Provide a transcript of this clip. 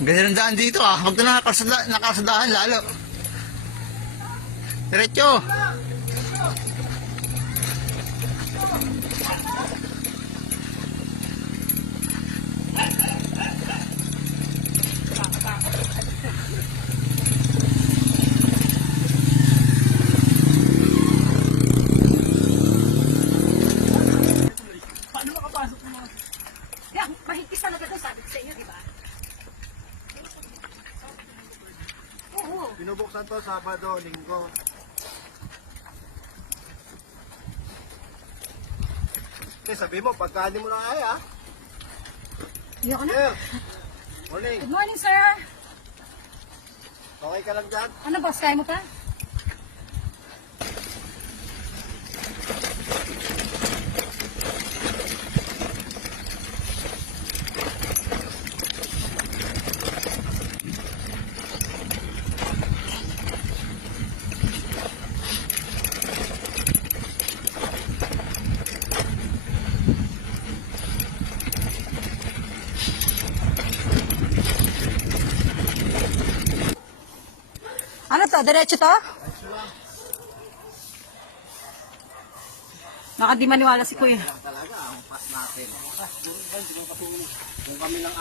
Ganda ng daan dito ah. Huwag na nakasadahan lalo. Diretso. Paano makapasok mo? Yan, mahigpis talaga ito, sabi ko sa inyo, di ba? Oo. Binubuksan to Sabado, Linggo. Okay, sabi mo, pagkaani mo na kaya. Ayoko na. Sir, morning. Good morning, sir. Okay ka lang dyan? Ano, boss? Kaya mo pa? Ano to? Diretso to? Baka di maniwala si Kuya. Talaga, ang pas natin. Kung kami lang